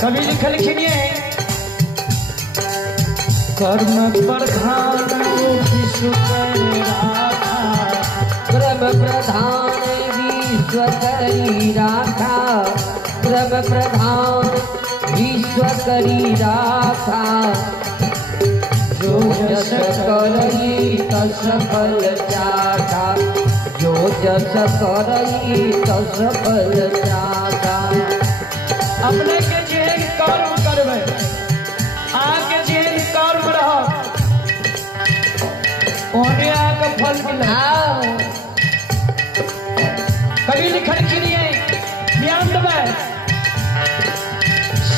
कभी लिखल खिनिए कर्म प्रधान विश्व कर्म प्रधान विश्व करी राखा कर्म प्रधान विश्व करी राखा जो जस करई तस फल चाखा जो जस करई तस फल चाखा। अपने के जेहन कर्म करबे आके जेहन कर्म रह ओने आके फल मिला। कभी लिखल खिनिए ध्यान देवे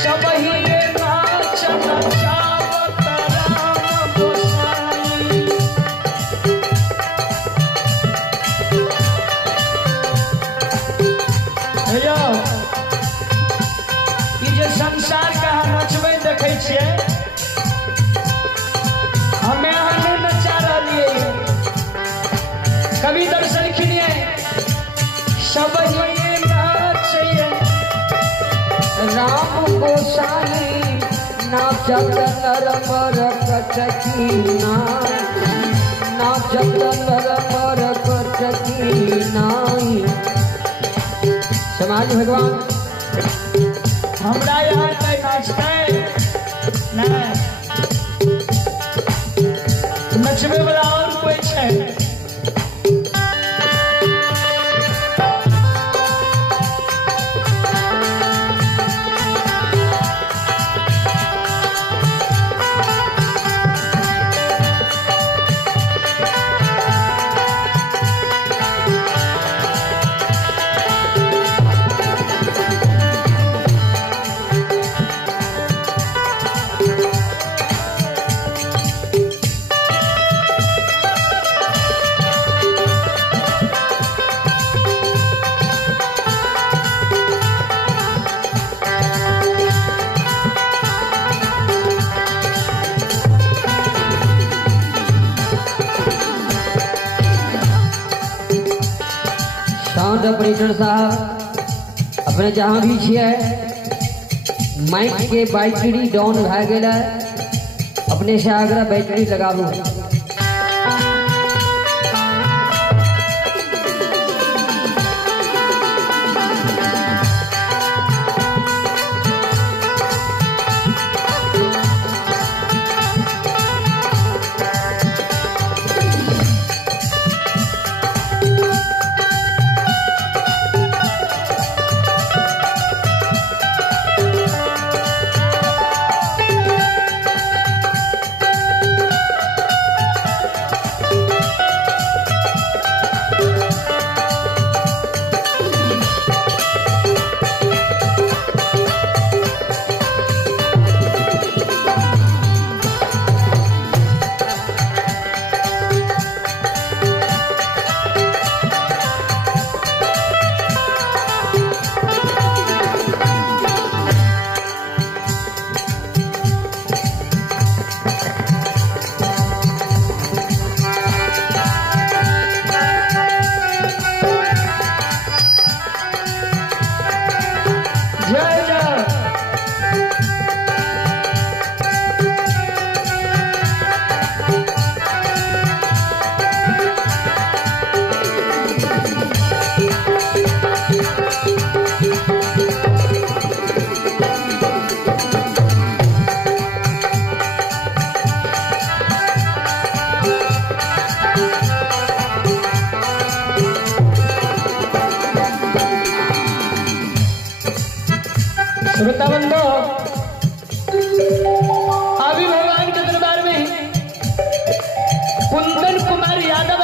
सब ही नाच नचावत राम गोसाई। भैया ई जे संसार का नचबे देखे छिए हमें अहाँ नचा रहिए। कभी दर्शन खिनिए सब ही नाचिए राम गोसाई नाचत नर मर कचकी नाचत नर मर कचकी नाई। समाज भगवान हमरा यहाँ तय नाचते नहीं नचबे वाला और कोई है। साउंड ऑपरेटर साहब अपने जहाँ भी छिए माइक के बैटरी डाउन भए गेल अपने से आग्रह बैटरी लगाबू। श्रोता बंधो अभी भगवान के दरबार में कुंदन कुमार यादव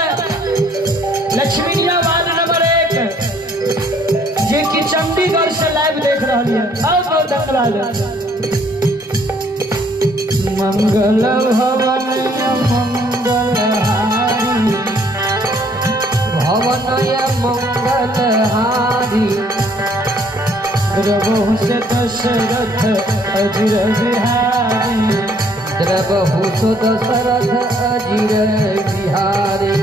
लक्ष्मीनिया वार्ड नंबर 1 जे कि चंडीगढ़ से लाइव देख रही है। बहुत बहुत धन्यवाद। मंगल भवन भवनय मंगलहारी द्रवहु से दशरथ अजिर बिहारी द्रवहु सो दशरथ अजिर बिहारी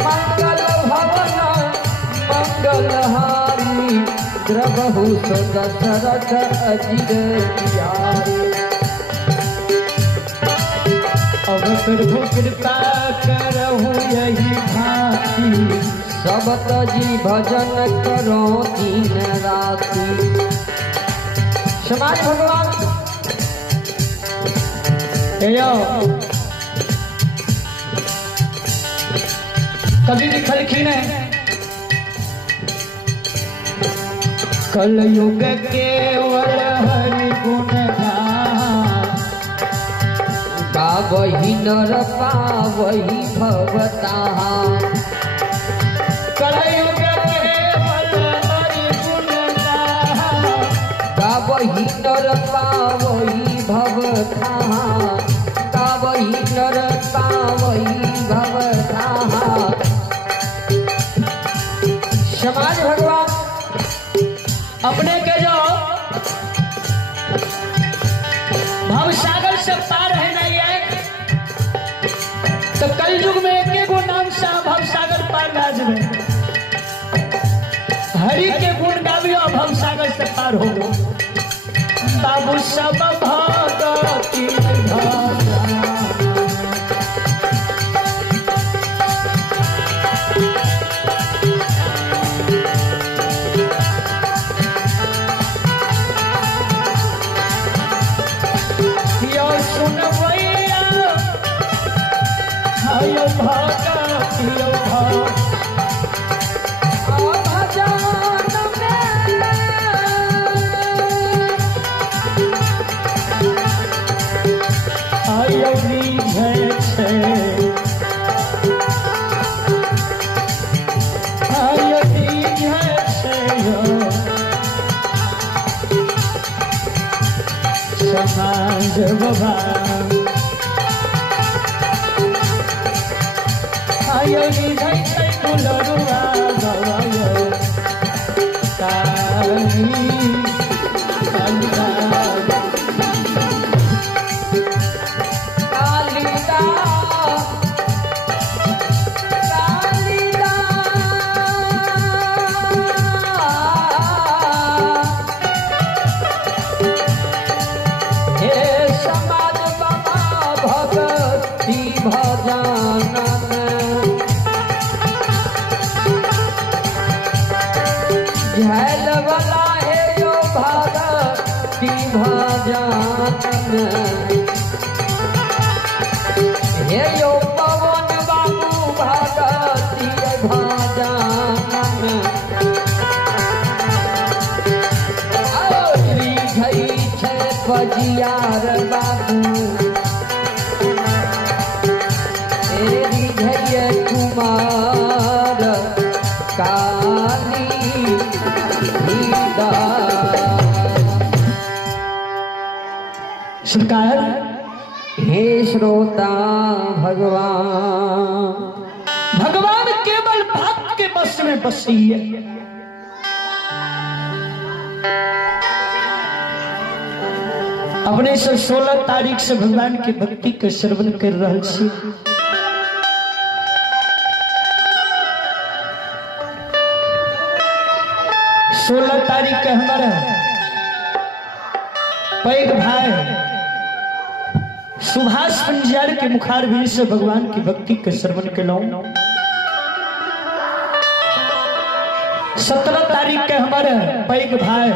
मंगल भवन मंगलहारी द्रवहु दशरथ अजिर बिहारी। अब प्रभु कृपा करहु यही भांति सबत जी भजन करो दिन राति। समाज भगवान कभी लिखलखिन है कलयुग केवल हरि गुण गावही नर पावही भवता। कलयुग केवल हरि गुण गावही नर पावही भवता। गावही नर पावही भवता। समाज भगवान अपने के जो भवसागर से पार है नहीं है तो कलयुग में एक गो नाम से भवसागर पार राज में हरि के गुण गावी और भवसागर से पार हो गो। बाबू सब भगती समाज भगवान आयो निधै छै दुलरुआ भवायो काली हे यो पवन बाबू भगती भजन श्री घई छै पजियार बाबू तेरी घय कुमार काली सरकार। हे श्रोता भगवान केवल भक्त के बस में बसी है। अपने से 16 तारीख से भगवान की भक्ति के श्रवण कर रहे छी। 16 तारीख के हमारा पैग भाई सुभाष पंजियार के मुखार भी से भगवान की भक्ति के श्रवण के लो। 17 तारीख के हमारे पैग भाई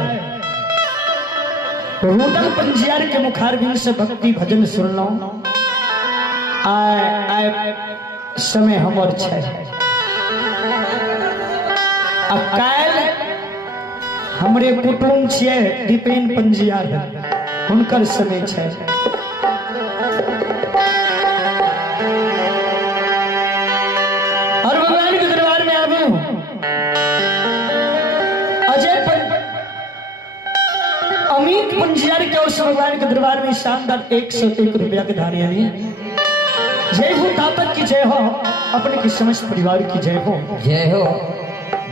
रुदल पंजियार के मुखार भी से भक्ति भजन सुन लो। आए समय हमर छै। अब काल हमरे कुटुंब छिए दीपेन पंजियार हुनकर समय छै। और भगवान के दरबार में आबू अजय अमित पंजियार के ओर से भगवान के दरबार में शानदार 101 रुपया के धारिया जय हो। तापत की जय हो, अपने की समस्त परिवार की जय हो। जय हो,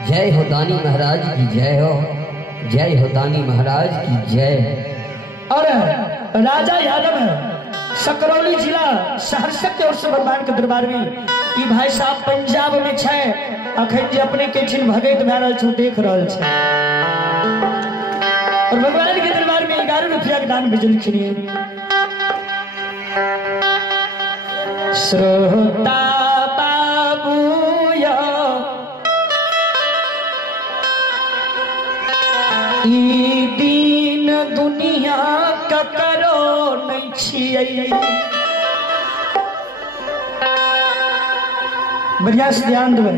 जय हो दानी महाराज की जय हो, जय हो दानी महाराज की जय। और राजा यादव सकरौली जिला सहरसा के ओर से भगवान के दरबार में कि भाई साहब पंजाब में छे अखन जे अपने केठिन भगत भए रहल छै देख रहल छै और भगवान के दरबार में 11 रुपया के दान भेजलखिन। श्रोता बाबूया ई दीन दुनिया ककरो नहीं छियै। बढ़िया से ध्यान देबै।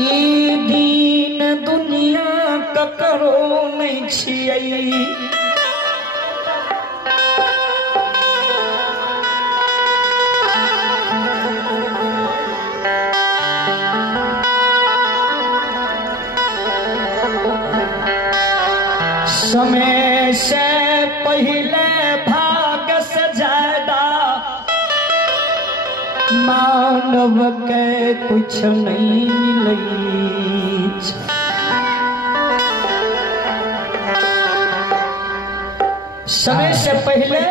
ई दीन दुनिया ककरो नहीं छियै। समय से पहले भाग से ज्यादा मानव के कुछ नहीं मिली। समय से पहले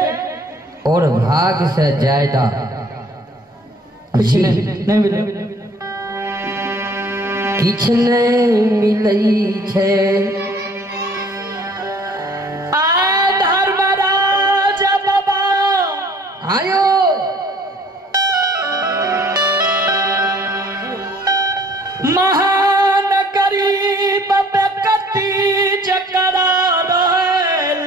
और भाग से ज्यादा कुछ नहीं मिले। किछ नहीं मिलई छे। आयो महान गरीब व्यक्ति जकरा रहल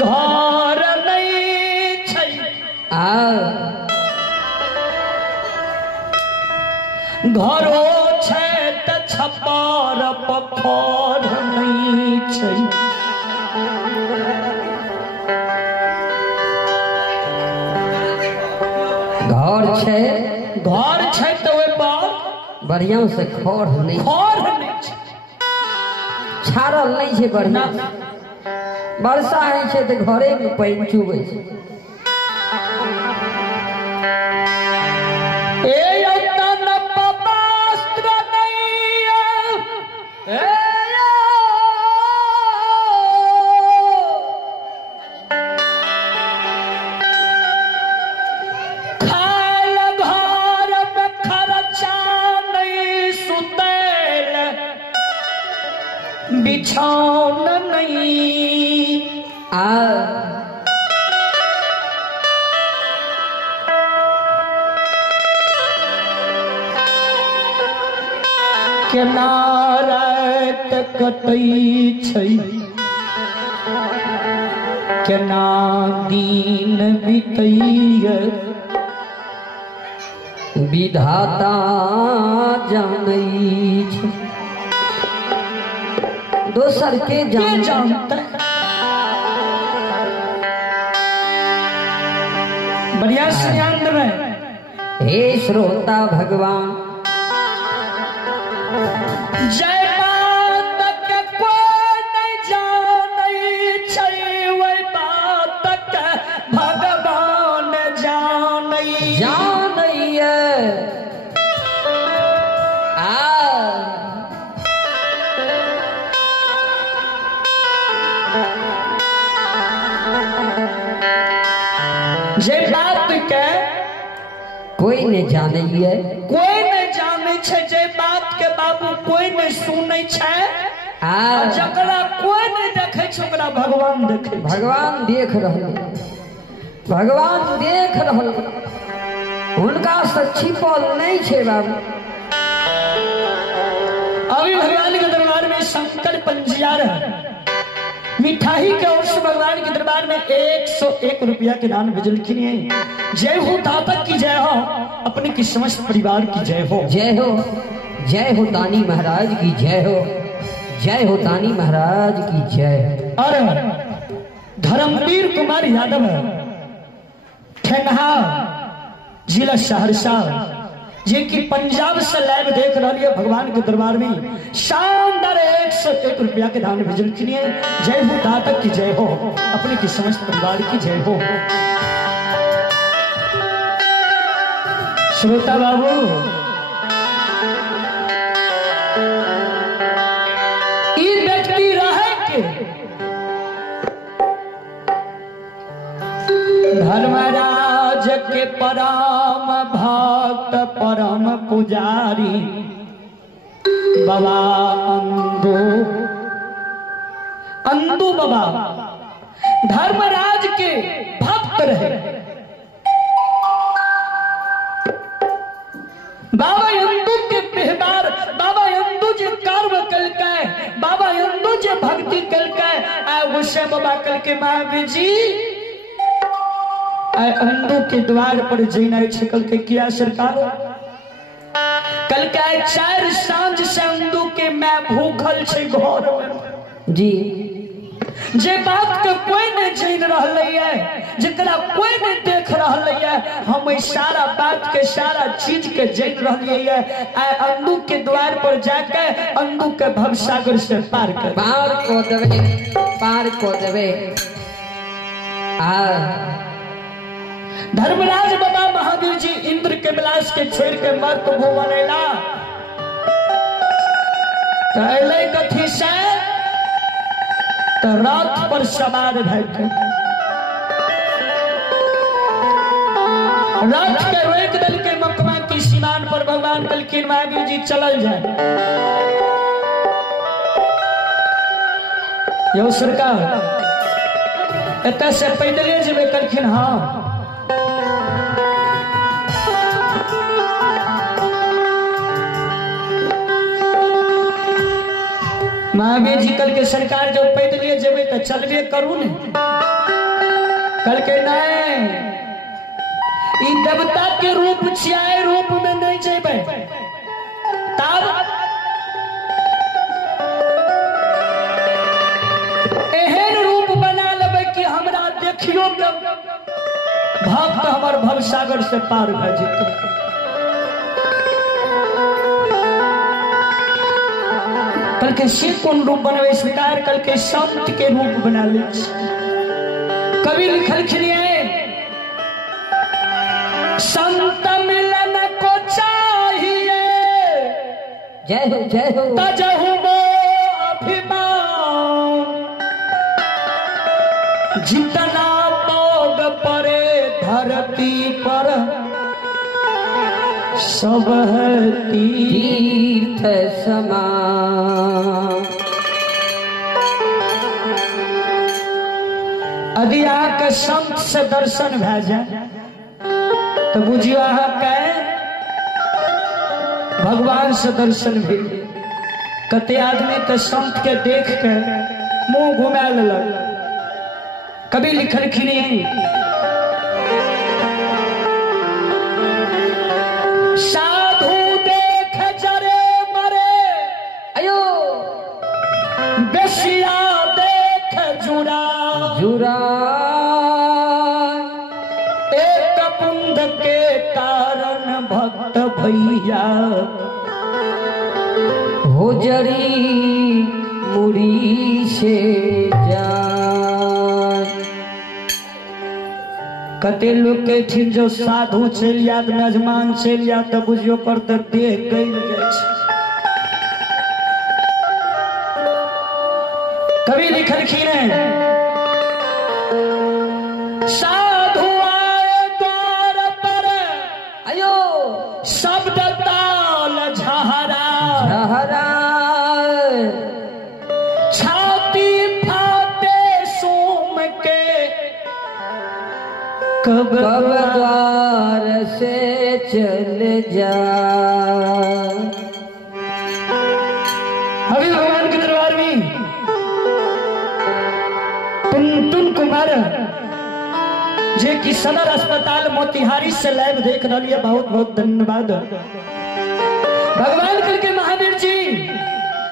घर नहीं छै। घरो छै त छप्पर पत्थर नहीं छै। घर छै तो ओइ पर बढ़िया से खर नहीं छै। छाड़ल नहीं छै बढ़िया। वर्षा है छै तो घरे में पानी चुबै छै। बिछौन नहीं केना रात कटै छै केना दिन बीतैय विधाता जानै छै। दोसर के जानता। बढ़िया से ध्यान देबै। हे श्रोता भगवान जय बात के कोई नहीं जानै छै वही बात के भगवान जानै। जे बात के कोई नहीं जाने कोई नहीं जाने छै। जे बात के बाबू कोई नहीं सुनै छै। जकरा कोई नहीं देखे छै ओकरा भगवान देखे। भगवान देख रहल। भगवान देख रहल। हुनका से छिपल नहीं छै बाबू। अभी भगवान के दरबार में शंकर पंजिया रहे मिठाई के ओर से भगवान के दरबार में 101 रुपया के दान भेजलखिन। जय हो दाता की जय हो, अपने की समस्त परिवार की जय हो। जय हो, जय हो दानी महाराज की जय हो, जय हो दानी महाराज की जय। और धर्मवीर कुमार यादव ठेंगहा जिला सहरसा जे कि पंजाब से लाइव देख रही है भगवान के दरबार में शानदार 101 रुपया के दान भेजलखिन। जय हो दाता की जय हो, अपने की समस्त परिवार की जय हो। श्रोता बाबू ई व्यक्ति रहे के धर्मराज पुजारी बाबा अंदू बाबा धर्मराज के भक्त रहे। बाबा अंदू के व्यवहार, बाबा अंदू जे कर्म कलकै, बाबा अंदू जे भक्ति कलकै, उसे बाबा कल के महावीर जी अंदू के द्वार पर जीना छिकल के किया सरकार। कल के 4 सांझ से अंदू के मैं भूखल छे घर में जी। जे बात के कोई नहीं जान रहले है, जितना कोई नहीं देख रहले है, हम सारा बात के सारा चीज के जान रहले है। अंदू के द्वार पर जाके अंदू के भवसागर से पार को देवे, पार को देवे। धर्मराज बाबा महावीर जी इंद्र के विलास के छोड़ के मर्त भुवन अला कथी से तो रथ पर सवार भैके रथ के रोक दल के मकमा की सीमान पर भगवान कलकीन महावीर जी चलल जाए। यो सरकार एत से पैदले जेबे करखिन। हाँ महावीर जी कल के सरकार जब पैदले जेबे तो चलबे करू ने। कल के नहीं, ई देवता के रूप छियाए, रूप में नहीं जेबे। तब एहन रूप बना लेबे कि हमरा देखियो के भक्त हमर भवसागर से पार भ जेतै। कल के से कौन रूप बनवे सरकार? कल के संत के रूप बना ले। कवि लिखल संत मिलन को चाहिए, जय हो जय हो, तजहु वो अभिमान, जितना भोग परे धरती पर सब है तीर्थ समान। यदि अहाँ के संत से दर्शन भे जाए तो बुझियो अहाँ के भगवान से दर्शन भी। कते आदमी के संत के देख के मुंह घुमा लेलक। कभी लिखलखिन साधु देख जरे मरे, अयो बेसिया देख जुड़ा जुड़ा, एक बूंद के कारण भक्त भैया हो जरी मुड़ी से जा। कते लोग के ठीक जो साधु चल याद, मेजमान चल याद तो बुझियो पर तो देह गल जाए। कभी लिखलखिन साधु आए द्वार पर, अयो शब्द ताल झहरा झहरा, छाती फाटे सोम के कब द्वार से चल जा। अभी भगवान के दरबार में टुनटुन कुमार जे कि सदर अस्पताल मोतिहारी से लाइव देख रही है, बहुत बहुत धन्यवाद। भगवान करके